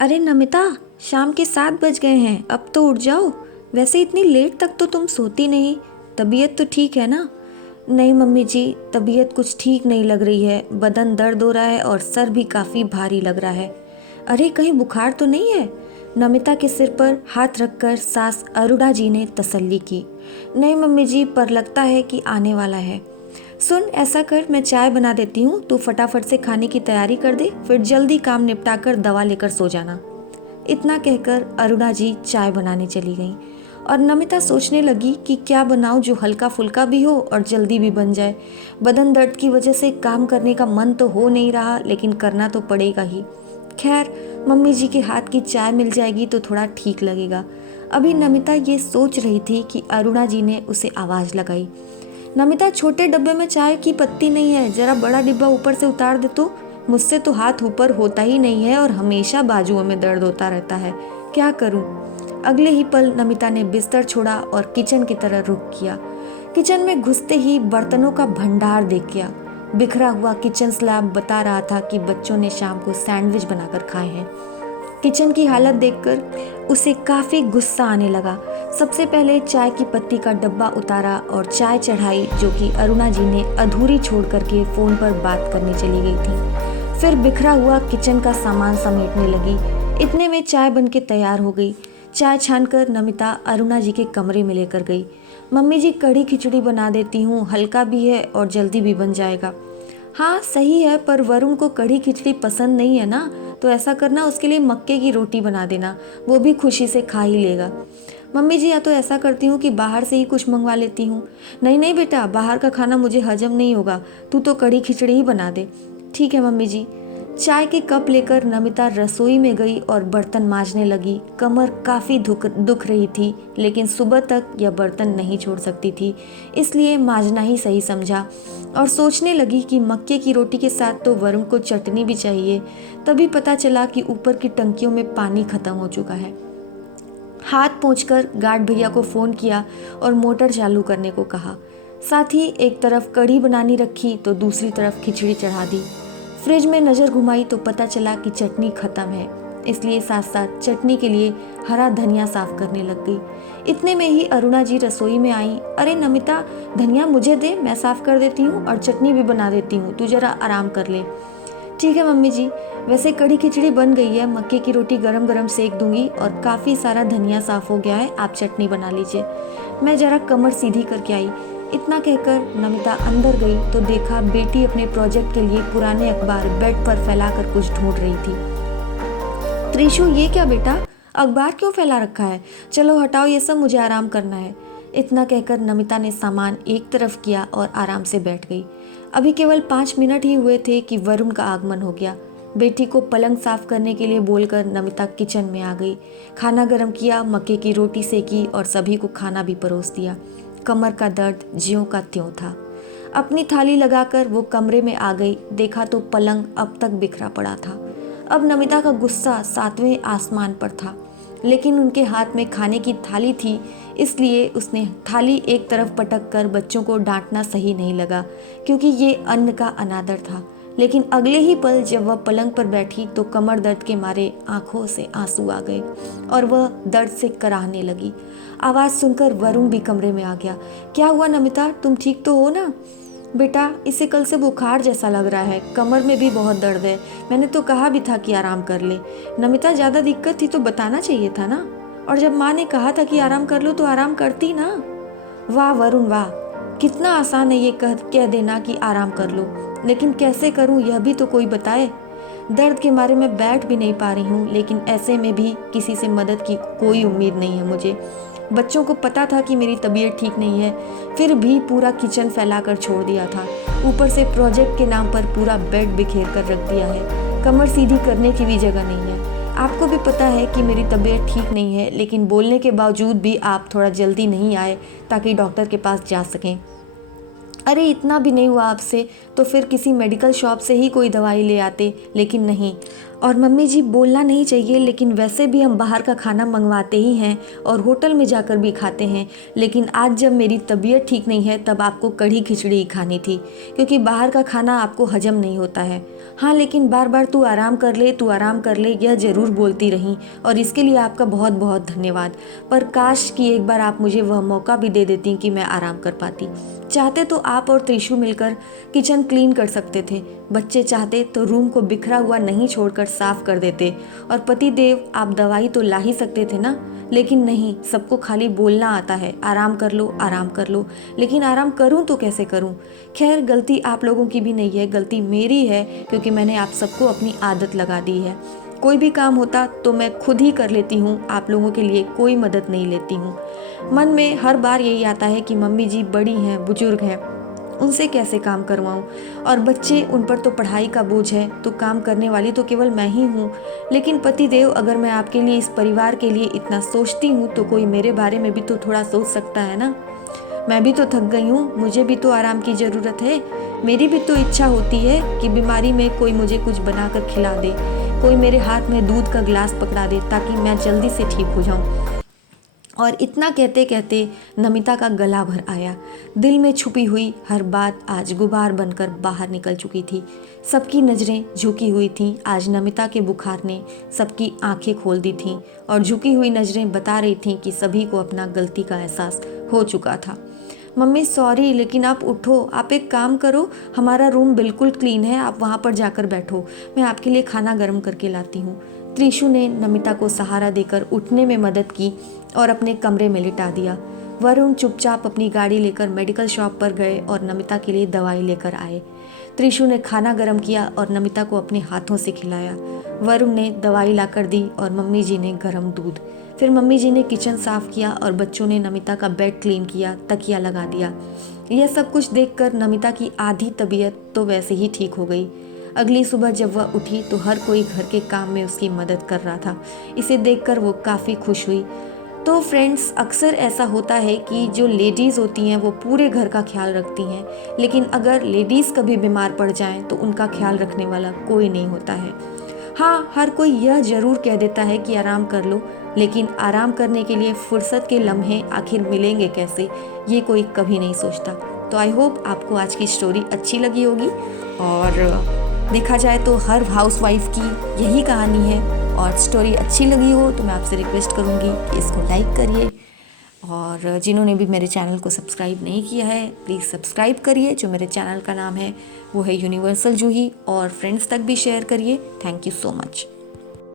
अरे नमिता, शाम के 7 बज गए हैं, अब तो उठ जाओ। वैसे इतनी लेट तक तो तुम सोती नहीं। तबीयत तो ठीक है ना? नहीं मम्मी जी, तबीयत कुछ ठीक नहीं लग रही है। बदन दर्द हो रहा है और सर भी काफ़ी भारी लग रहा है। अरे कहीं बुखार तो नहीं है? नमिता के सिर पर हाथ रखकर सास अरुणा जी ने तसल्ली की। नहीं मम्मी जी, पर लगता है कि आने वाला है। सुन, ऐसा कर, मैं चाय बना देती हूँ, तू फटाफट से खाने की तैयारी कर दे, फिर जल्दी काम निपटाकर दवा लेकर सो जाना। इतना कहकर अरुणा जी चाय बनाने चली गईं और नमिता सोचने लगी कि क्या बनाऊं जो हल्का फुल्का भी हो और जल्दी भी बन जाए। बदन दर्द की वजह से काम करने का मन तो हो नहीं रहा, लेकिन करना तो पड़ेगा ही। खैर, मम्मी जी के हाथ की चाय मिल जाएगी तो थोड़ा ठीक लगेगा। अभी नमिता ये सोच रही थी कि अरुणा जी ने उसे आवाज़ लगाई। नमिता, छोटे डब्बे में चाय की पत्ती नहीं है, जरा बड़ा डिब्बा ऊपर से उतार दे तो। मुझसे तो हाथ ऊपर होता ही नहीं है और हमेशा बाजुओं में दर्द होता रहता है, क्या करूं? अगले ही पल नमिता ने बिस्तर छोड़ा और किचन की तरफ रुख किया। किचन में घुसते ही बर्तनों का भंडार देख गया। बिखरा हुआ किचन स्लैब बता रहा था कि बच्चों ने शाम को सैंडविच बनाकर खाए हैं। किचन की हालत देखकर उसे काफ़ी गुस्सा आने लगा। सबसे पहले चाय की पत्ती का डब्बा उतारा और चाय चढ़ाई, जो कि अरुणा जी ने अधूरी छोड़ करके फ़ोन पर बात करने चली गई थी। फिर बिखरा हुआ किचन का सामान समेटने लगी। इतने में चाय बनके तैयार हो गई। चाय छानकर नमिता अरुणा जी के कमरे में लेकर गई। मम्मी जी, कढ़ी खिचड़ी बना देती हूँ, हल्का भी है और जल्दी भी बन जाएगा। हाँ सही है, पर वरुण को कढ़ी खिचड़ी पसंद नहीं है ना, तो ऐसा करना, उसके लिए मक्के की रोटी बना देना, वो भी खुशी से खा ही लेगा। मम्मी जी, या तो ऐसा करती हूँ कि बाहर से ही कुछ मंगवा लेती हूँ। नहीं नहीं बेटा, बाहर का खाना मुझे हजम नहीं होगा, तू तो कढ़ी खिचड़ी ही बना दे। ठीक है मम्मी जी। चाय के कप लेकर नमिता रसोई में गई और बर्तन मांजने लगी। कमर काफ़ी दुख रही थी, लेकिन सुबह तक यह बर्तन नहीं छोड़ सकती थी, इसलिए मांजना ही सही समझा और सोचने लगी कि मक्के की रोटी के साथ तो वरुण को चटनी भी चाहिए। तभी पता चला कि ऊपर की टंकियों में पानी खत्म हो चुका है। हाथ पोंछकर गार्ड भैया को फ़ोन किया और मोटर चालू करने को कहा। साथ ही एक तरफ कढ़ी बनानी रखी तो दूसरी तरफ खिचड़ी चढ़ा दी। फ्रिज में नज़र घुमाई तो पता चला कि चटनी ख़त्म है, इसलिए साथ साथ चटनी के लिए हरा धनिया साफ करने लग गई। इतने में ही अरुणा जी रसोई में आई। अरे नमिता, धनिया मुझे दे, मैं साफ कर देती हूँ और चटनी भी बना देती हूँ, तू जरा आराम कर ले। ठीक है मम्मी जी। वैसे कढ़ी खिचड़ी बन गई है, मक्के की रोटी गरम गरम सेक दूंगी और काफ़ी सारा धनिया साफ हो गया है, आप चटनी बना लीजिए। मैं जरा कमर सीधी करके आई। इतना कहकर नमिता अंदर गई तो देखा बेटी अपने प्रोजेक्ट के लिए पुराने अखबार बेड पर फैलाकर कुछ ढूंढ रही थी। त्रिशु, ये क्या बेटा, अखबार क्यों फैला रखा है? चलो हटाओ ये सब, मुझे आराम करना है। इतना कहकर नमिता ने सामान एक तरफ किया और आराम से बैठ गई। अभी केवल 5 मिनट ही हुए थे कि वरुण का आगमन हो गया। बेटी को पलंग साफ करने के लिए बोलकर नमिता किचन में आ गई। खाना गर्म किया, मक्के की रोटी सेकी और सभी को खाना भी परोस दिया। कमर का दर्द ज्यों का त्यों था। अपनी थाली लगाकर वो कमरे में आ गई। देखा तो पलंग अब तक बिखरा पड़ा था। अब नमिता का गुस्सा 7वें आसमान पर था, लेकिन उनके हाथ में खाने की थाली थी, इसलिए उसने थाली एक तरफ पटक कर बच्चों को डांटना सही नहीं लगा, क्योंकि ये अन्न का अनादर था। लेकिन अगले ही पल जब वह पलंग पर बैठी तो कमर दर्द के मारे आंखों से आंसू आ गए और वह दर्द से कराहने लगी। आवाज़ सुनकर वरुण भी कमरे में आ गया। क्या हुआ नमिता, तुम ठीक तो हो ना? बेटा, इसे कल से बुखार जैसा लग रहा है, कमर में भी बहुत दर्द है। मैंने तो कहा भी था कि आराम कर ले। नमिता, ज़्यादा दिक्कत थी तो बताना चाहिए था ना, और जब माँ ने कहा था कि आराम कर लो तो आराम करती ना। वाह वरुण वाह, कितना आसान है ये कह देना कि आराम कर लो, लेकिन कैसे करूँ यह भी तो कोई बताए। दर्द के मारे मैं बैठ भी नहीं पा रही हूँ, लेकिन ऐसे में भी किसी से मदद की कोई उम्मीद नहीं है मुझे। बच्चों को पता था कि मेरी तबीयत ठीक नहीं है, फिर भी पूरा किचन फैलाकर छोड़ दिया था। ऊपर से प्रोजेक्ट के नाम पर पूरा बेड बिखेर कर रख दिया है। कमर सीधी करने की भी जगह नहीं है। आपको भी पता है कि मेरी तबीयत ठीक नहीं है, लेकिन बोलने के बावजूद भी आप थोड़ा जल्दी नहीं आए ताकि डॉक्टर के पास जा सकें। अरे इतना भी नहीं हुआ आपसे तो फिर किसी मेडिकल शॉप से ही कोई दवाई ले आते, लेकिन नहीं, और मम्मी जी बोलना नहीं चाहिए, लेकिन वैसे भी हम बाहर का खाना मंगवाते ही हैं और होटल में जाकर भी खाते हैं। लेकिन आज जब मेरी तबीयत ठीक नहीं है तब आपको कढ़ी खिचड़ी ही खानी थी, क्योंकि बाहर का खाना आपको हजम नहीं होता है। हाँ, लेकिन बार बार तू आराम कर ले, तू आराम कर ले, यह ज़रूर बोलती रहीं और इसके लिए आपका बहुत बहुत धन्यवाद। पर काश कि एक बार आप मुझे वह मौका भी दे देती कि मैं आराम कर पाती। चाहते तो आप और त्रिशु मिलकर किचन क्लीन कर सकते थे। बच्चे चाहते तो रूम को बिखरा हुआ नहीं छोड़कर साफ कर देते। और पति देव, आप दवाई तो ला ही सकते थे ना। लेकिन नहीं, सबको खाली बोलना आता है, आराम कर लो, आराम कर लो। लेकिन आराम करूं तो कैसे करूं? खैर, गलती आप लोगों की भी नहीं है, गलती मेरी है, क्योंकि मैंने आप सबको अपनी आदत लगा दी है। कोई भी काम होता तो मैं खुद ही कर लेती हूँ, आप लोगों के लिए कोई मदद नहीं लेती हूँ। मन में हर बार यही आता है कि मम्मी जी बड़ी हैं, बुजुर्ग हैं, उनसे कैसे काम करवाऊँ। और बच्चे, उन पर तो पढ़ाई का बोझ है, तो काम करने वाली तो केवल मैं ही हूँ। लेकिन पति देव, अगर मैं आपके लिए, इस परिवार के लिए इतना सोचती हूँ तो कोई मेरे बारे में भी तो थोड़ा सोच सकता है ना। मैं भी तो थक गई हूँ, मुझे भी तो आराम की ज़रूरत है। मेरी भी तो इच्छा होती है कि बीमारी में कोई मुझे कुछ बनाकर खिला दे, कोई मेरे हाथ में दूध का गिलास पकड़ा दे ताकि मैं जल्दी से ठीक हो जाऊँ। और इतना कहते कहते नमिता का गला भर आया। दिल में छुपी हुई हर बात आज गुबार बनकर बाहर निकल चुकी थी। सबकी नज़रें झुकी हुई थीं। आज नमिता के बुखार ने सबकी आंखें खोल दी थीं और झुकी हुई नज़रें बता रही थीं कि सभी को अपना गलती का एहसास हो चुका था। मम्मी सॉरी, लेकिन आप उठो, आप एक काम करो, हमारा रूम बिल्कुल क्लीन है, आप वहाँ पर जाकर बैठो, मैं आपके लिए खाना गर्म करके लाती हूँ। त्रिशु ने नमिता को सहारा देकर उठने में मदद की और अपने कमरे में लिटा दिया। वरुण चुपचाप अपनी गाड़ी लेकर मेडिकल शॉप पर गए और नमिता के लिए दवाई लेकर आए। त्रिशु ने खाना गर्म किया और नमिता को अपने हाथों से खिलाया। वरुण ने दवाई लाकर दी और मम्मी जी ने गर्म दूध। फिर मम्मी जी ने किचन साफ किया और बच्चों ने नमिता का बेड क्लीन किया, तकिया लगा दिया। यह सब कुछ देखकर नमिता की आधी तबीयत तो वैसे ही ठीक हो गई। अगली सुबह जब वह उठी तो हर कोई घर के काम में उसकी मदद कर रहा था। इसे देखकर वो काफ़ी खुश हुई। तो फ्रेंड्स, अक्सर ऐसा होता है कि जो लेडीज़ होती हैं वो पूरे घर का ख्याल रखती हैं, लेकिन अगर लेडीज़ कभी बीमार पड़ जाएं तो उनका ख्याल रखने वाला कोई नहीं होता है। हाँ, हर कोई यह ज़रूर कह देता है कि आराम कर लो, लेकिन आराम करने के लिए फुर्सत के लम्हे आखिर मिलेंगे कैसे, ये कोई कभी नहीं सोचता। तो आई होप आपको आज की स्टोरी अच्छी लगी होगी। और देखा जाए तो हर हाउसवाइफ की यही कहानी है। और स्टोरी अच्छी लगी हो तो मैं आपसे रिक्वेस्ट करूँगी कि इसको लाइक करिए, और जिन्होंने भी मेरे चैनल को सब्सक्राइब नहीं किया है प्लीज़ सब्सक्राइब करिए। जो मेरे चैनल का नाम है वो है यूनिवर्सल जूही, और फ्रेंड्स तक भी शेयर करिए। Thank you so much.